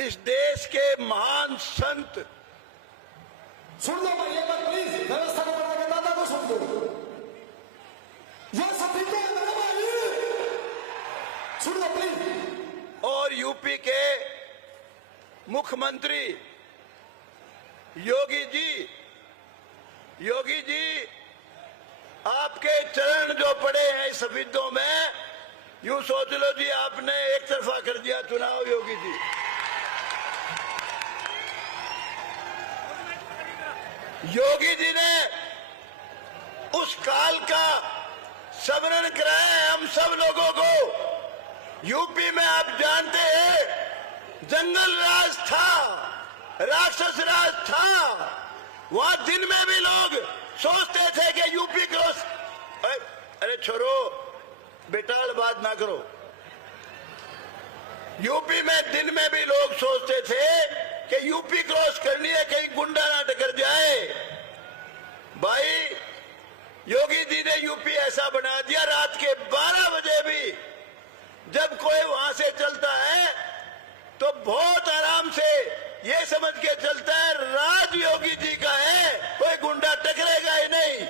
इस देश के महान संत, सुन लो भाई एक बार प्लीज, व्यवस्था को बना के दादा को सुन लो। ये सभी तो है मेरे भाई, सुन लो प्लीज। और यूपी के मुख्यमंत्री योगी जी, आपके चरण जो पड़े हैं इस विद्रोह में, यूं सोच लो जी आपने एक तरफा कर दिया चुनाव योगी जी। योगी जी ने उस काल का स्मरण कराया है हम सब लोगों को। यूपी में आप जानते हैं जंगल राज था, राक्षस राज था। वहां दिन में भी लोग सोचते थे कि यूपी क्रॉस, अरे छोरो बेटाल बात ना करो। यूपी में दिन में भी लोग सोचते थे कि यूपी क्रॉस करनी है, कहीं गुंडा ना टकर जाए। भाई योगी जी ने यूपी ऐसा बना दिया, रात के 12 बजे भी जब कोई वहां से चलता है तो बहुत आराम से ये समझ के चलता है राज योगी जी का है, कोई गुंडा टकरेगा ही नहीं।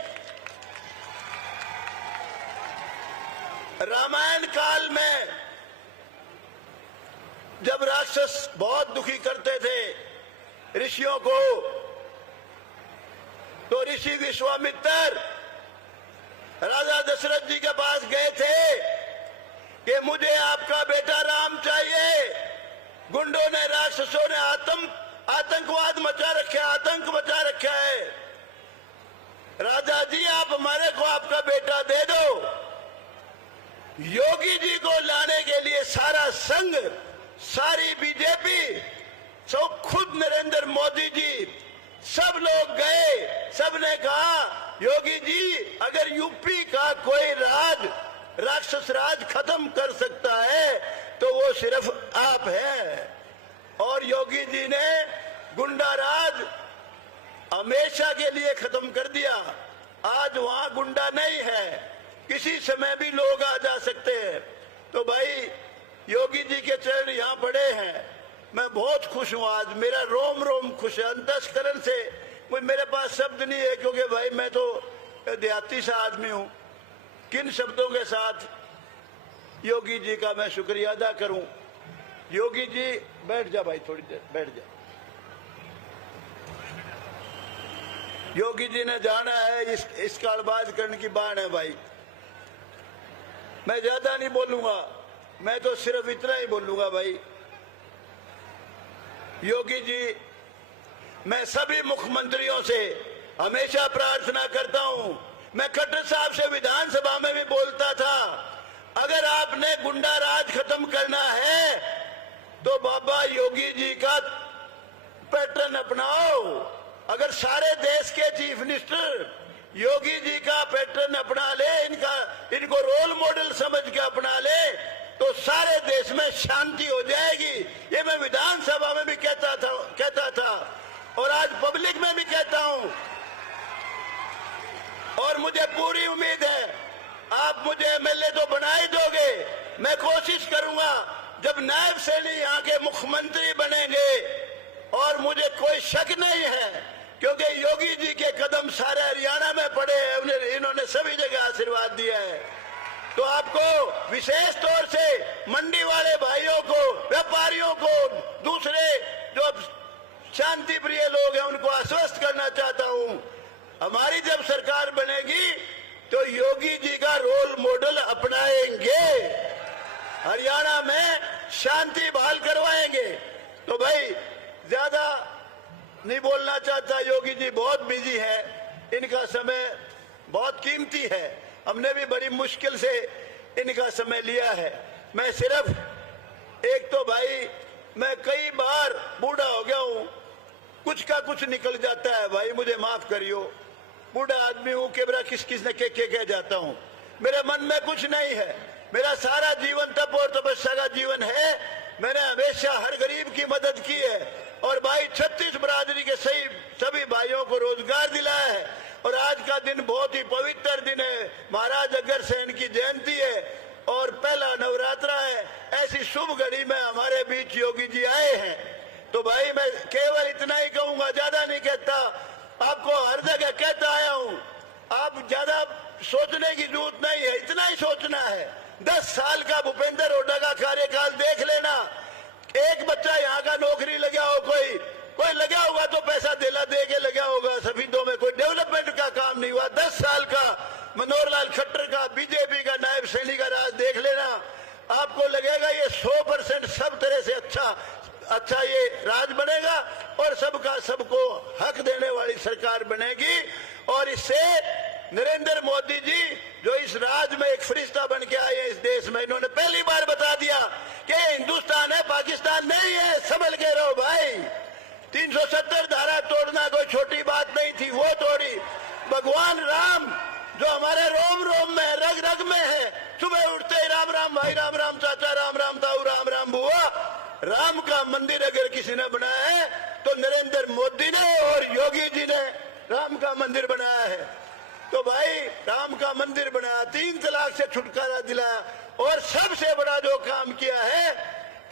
रामायण काल में जब राक्षस बहुत दुखी करते थे ऋषियों को, तो ऋषि विश्वामित्र राजा दशरथ जी के पास गए थे कि मुझे आपका बेटा राम चाहिए। गुंडों ने, राक्षसों ने आतंकवाद मचा रखा, आतंक मचा रखा है। राजा जी आप हमारे को आपका बेटा दे दो। योगी जी को लाने के लिए सारा संघ, सारी बीजेपी, सब खुद नरेंद्र मोदी जी, सब लोग गए। सबने कहा योगी जी अगर यूपी का कोई राज, राक्षस राज खत्म कर सकता है तो वो सिर्फ आप हैं। और योगी जी ने गुंडा राज हमेशा के लिए खत्म कर दिया। आज वहां गुंडा नहीं है, किसी समय भी लोग आ जा सकते हैं। तो भाई योगी जी के चरण यहाँ पड़े हैं, मैं बहुत खुश हूं। आज मेरा रोम रोम खुश है, अंतस्करण से। मेरे पास शब्द नहीं है, क्योंकि भाई मैं तो देहाती सा आदमी हूं। किन शब्दों के साथ योगी जी का मैं शुक्रिया अदा करूं। योगी जी बैठ जा भाई, थोड़ी देर बैठ जा। योगी जी ने जाना है, इस कालबाज करने की बात है भाई। मैं ज्यादा नहीं बोलूंगा, मैं तो सिर्फ इतना ही बोलूंगा भाई। योगी जी, मैं सभी मुख्यमंत्रियों से हमेशा प्रार्थना करता हूं। मैं खट्टर साहब से विधानसभा में भी बोलता था, अगर आपने गुंडा राज खत्म करना है तो बाबा योगी जी का पैटर्न अपनाओ। अगर सारे देश के चीफ मिनिस्टर योगी जी का पैटर्न अपना ले, इनको रोल मॉडल समझ के अपना ले, तो सारे देश में शांति हो जाएगी। ये मैं विधानसभा में भी कहता था और आज पब्लिक में भी कहता हूं। और मुझे पूरी उम्मीद है आप मुझे एमएलए तो बना ही दोगे। मैं कोशिश करूंगा जब नायब सैनी यहाँ के मुख्यमंत्री बनेंगे, और मुझे कोई शक नहीं है क्योंकि योगी जी के कदम सारे हरियाणा में पड़े हैं, इन्होंने सभी जगह आशीर्वाद दिया है। तो आपको विशेष तौर से मंडी वाले भाइयों को, व्यापारियों को, दूसरे जो शांति प्रिय लोग हैं उनको आश्वस्त करना चाहता हूं, हमारी जब सरकार बनेगी तो योगी जी का रोल मॉडल अपनाएंगे, हरियाणा में शांति बहाल करवाएंगे। तो भाई ज्यादा नहीं बोलना चाहता, योगी जी बहुत बिजी है, इनका समय बहुत कीमती है। हमने भी बड़ी मुश्किल से इनका समय लिया है। मैं सिर्फ एक तो भाई, मैं कई बार बूढ़ा हो गया हूं, कुछ का कुछ निकल जाता है भाई, मुझे माफ करियो। बूढ़ा आदमी हूं, केवरा किस किस ने के कह जाता हूं। मेरे मन में कुछ नहीं है, मेरा सारा जीवन तप और तपस्या का जीवन है। मैंने हमेशा हर गरीब की मदद की है और भाई 36 बरादरी के सभी भाइयों को रोजगार दिलाया है। और आज का दिन बहुत ही पवित्र दिन है, महाराज अग्रसेन की जयंती है और पहला नवरात्रा है। ऐसी शुभ घड़ी में हमारे बीच योगी जी आए हैं। तो भाई मैं केवल इतना ही कहूंगा, ज्यादा नहीं कहता। आपको हर जगह कहता आया हूं, आप ज्यादा सोचने की जरूरत नहीं है, इतना ही सोचना है। 10 साल का भूपेंद्र हुड्डा का कार्यकाल देख लेना। एक बच्चा यहाँ का नौकरी लगा हो, कोई लगा होगा तो पैसा दिला दे के लगा होगा, सफीदों में कोई डेवलपमेंट का काम नहीं हुआ। 10 साल का मनोहर लाल खट्टर का, बीजेपी का नायब सैनी का राज देख लेना, आपको लगेगा ये 100% सब तरह से अच्छा ये राज बनेगा और सबका सबको हक देने वाली सरकार बनेगी। और इससे नरेंद्र मोदी जी जो इस राज में एक फरिश्ता बन के आए हैं इस देश में, इन्होंने पहली बार बता दिया कि हिंदुस्तान है, पाकिस्तान नहीं है। संभल के रहो भाई। 370 धारा तोड़ना कोई छोटी बात नहीं थी, वो तोड़ी। भगवान राम जो हमारे रोम रोम में, रग रग में है, सुबह उठते ही राम राम भाई, राम राम चाचा, राम राम ताऊ, राम राम बुआ। राम का मंदिर अगर किसी ने बनाया है तो नरेंद्र मोदी ने और योगी जी ने राम का मंदिर बनाया है। तो भाई राम का मंदिर बनाया, 3 तलाक से छुटकारा दिलाया, और सबसे बड़ा जो काम किया है,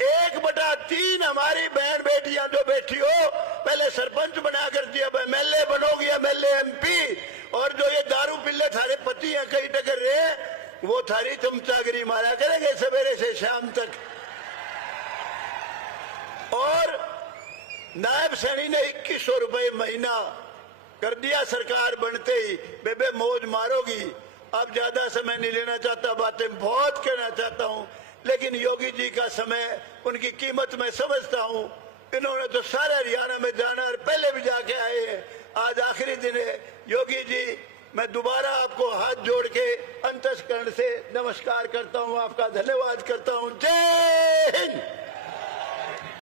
1/3 हमारी बहन बेटियां जो बैठी हो, पहले सरपंच बनाकर दिया, अब MLA बनोगी, MLA MP। और जो ये दारू पिल्ले थारे पति हैं कई टकर रहे, वो थारी चमचागिरी मारा करेंगे सवेरे से शाम तक। और नायब सैनी ने 2100 रुपए महीना कर दिया सरकार बनते ही। बेबे मौज मारोगी। अब ज्यादा समय नहीं लेना चाहता, बातें बहुत कहना चाहता हूं, लेकिन योगी जी का समय, उनकी कीमत मैं समझता हूं। इन्होंने तो सारे हरियाणा में जाना और पहले भी जाके आए हैं। आज आखिरी दिन है। योगी जी मैं दोबारा आपको हाथ जोड़ के अंतःकरण से नमस्कार करता हूं, आपका धन्यवाद करता हूं। जय हिंद।